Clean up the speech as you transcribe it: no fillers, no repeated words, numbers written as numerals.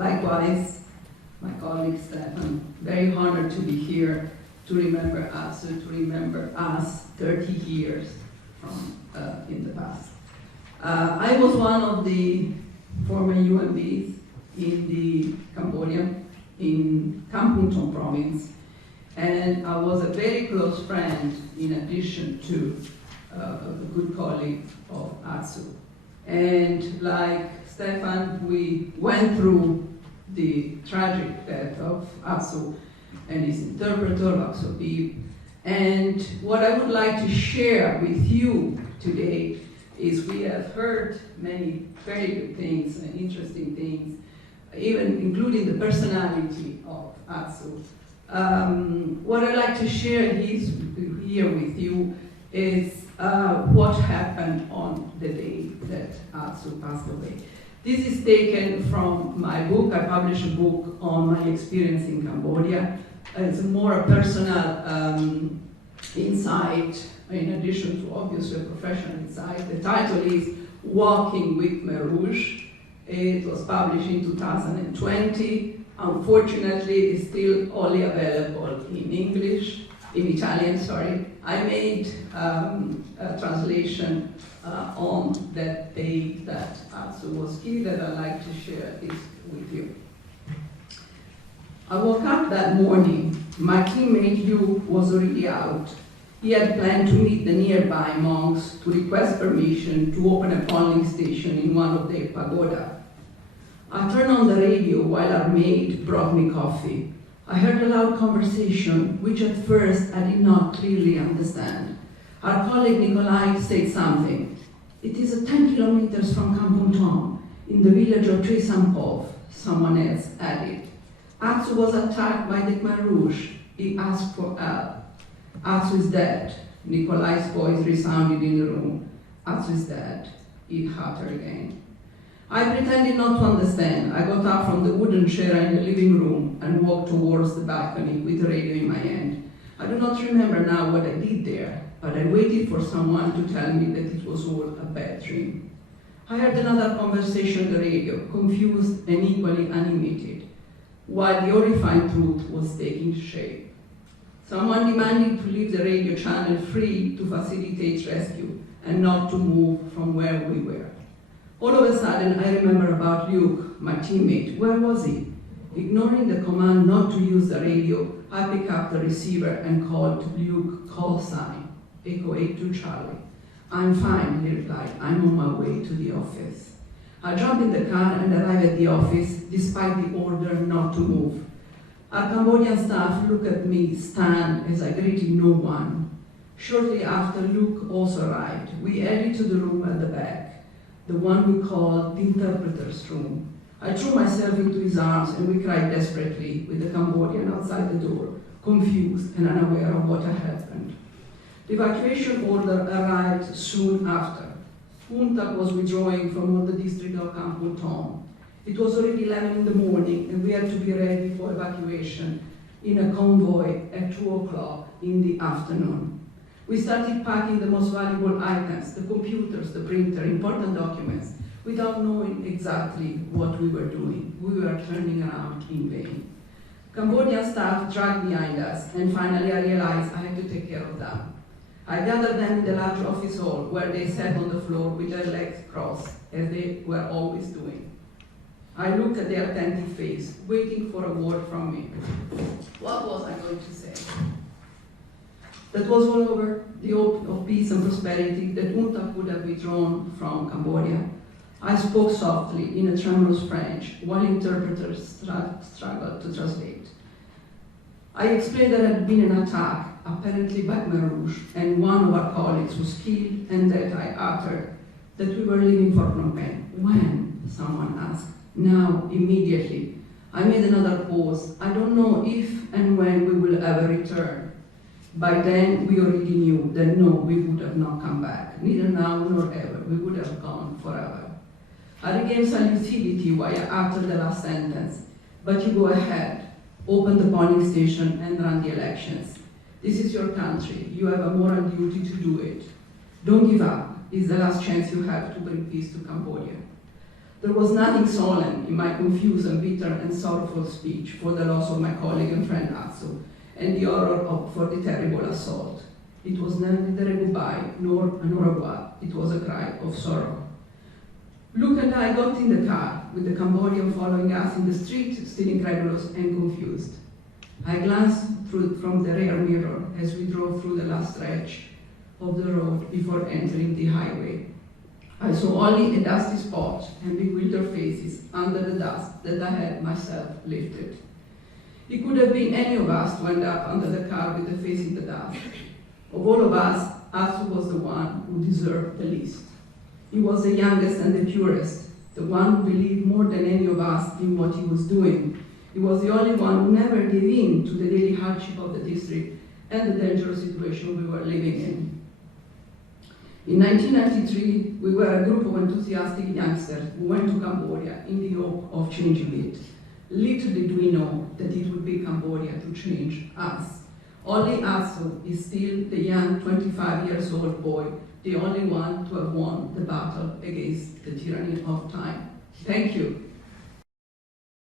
Likewise, my colleague Stefan, very honored to be here to remember us, to remember us 30 years from in the past. I was one of the former UMBs in the Cambodia, in Kampong Thom province, and I was a very close friend in addition to a good colleague of Atsu. And like Stefan, we went through the tragic death of Atsu and his interpreter, Laksobib. And what I would like to share with you today is we have heard many very good things and interesting things, even including the personality of Atsu. What I'd like to share here with you is what happened on the day that Atsu passed away. This is taken from my book. I published a book on my experience in Cambodia. It's a more personal insight, in addition to obviously a professional insight. The title is Walking with Khmer Rouge. It was published in 2020. Unfortunately, it's still only available in English, in Italian, sorry. I made a translation on that day that Atsu was killed that I'd like to share this with you. I woke up that morning. My teammate Luke was already out. He had planned to meet the nearby monks to request permission to open a polling station in one of their pagoda. I turned on the radio while our maid brought me coffee. I heard a loud conversation, which at first I did not clearly understand. Our colleague Nikolai said something. It is 10 kilometers from Kampong Thom, in the village of Tre Sampov, someone else added. Atsu was attacked by the Khmer Rouge. He asked for help. Atsu is dead. Nikolai's voice resounded in the room. Atsu is dead. He uttered again. I pretended not to understand. I got up from the wooden chair in the living room and walked towards the balcony with the radio in my hand. I do not remember now what I did there, but I waited for someone to tell me that it was all a bad dream. I heard another conversation on the radio, confused and equally animated, while the horrifying truth was taking shape. Someone demanded to leave the radio channel free to facilitate rescue and not to move from where we were. All of a sudden, I remember about Luke, my teammate. Where was he? Ignoring the command not to use the radio, I picked up the receiver and called Luke call sign, Echo 82 Charlie. I'm fine, he replied. I'm on my way to the office. I jumped in the car and arrived at the office despite the order not to move. Our Cambodian staff looked at me, stunned, as I greeted no one. Shortly after, Luke also arrived. We headed to the room at the back, the one we called the interpreter's room. I threw myself into his arms and we cried desperately with the Cambodian outside the door, confused and unaware of what had happened. The evacuation order arrived soon after. UNTAC was withdrawing from the district of Kampong Thom. It was already 11 in the morning and we had to be ready for evacuation in a convoy at 2 o'clock in the afternoon. We started packing the most valuable items, the computers, the printer, important documents, without knowing exactly what we were doing. We were turning around in vain. Cambodian staff dragged behind us, and finally I realized I had to take care of them. I gathered them in the large office hall, where they sat on the floor with their legs crossed, as they were always doing. I looked at their attentive face, waiting for a word from me. What was I going to say? That was all over the hope of peace and prosperity that UNTAC would have withdrawn from Cambodia. I spoke softly in a tremulous French, while interpreters struggled to translate. I explained that there had been an attack, apparently by Khmer Rouge, and one of our colleagues was killed, and that I uttered that we were leaving for Phnom Penh. When? Someone asked. Now, immediately. I made another pause. I don't know if and when we will ever return. By then, we already knew that no, we would have not come back. Neither now nor ever. We would have gone forever. I regained some lucidity while I uttered the last sentence. But you go ahead, open the polling station and run the elections. This is your country. You have a moral duty to do it. Don't give up. It's the last chance you have to bring peace to Cambodia. There was nothing solemn in my confused and bitter and sorrowful speech for the loss of my colleague and friend Atsu, and the horror for the terrible assault. It was neither a goodbye nor an au revoir. It was a cry of sorrow. Luke and I got in the car, with the Cambodian following us in the street, still incredulous and confused. I glanced from the rear mirror as we drove through the last stretch of the road before entering the highway. I saw only a dusty spot and bewildered faces under the dust that I had myself lifted. It could have been any of us who ended up under the car with the face in the dust. Of all of us, Atsu was the one who deserved the least. He was the youngest and the purest, the one who believed more than any of us in what he was doing. He was the only one who never gave in to the daily hardship of the district and the dangerous situation we were living in. In 1993, we were a group of enthusiastic youngsters who went to Cambodia in the hope of changing it. Little did we know that it would be Cambodia to change us. Only Atsu is still the young 25 years old boy, the only one to have won the battle against the tyranny of time. Thank you.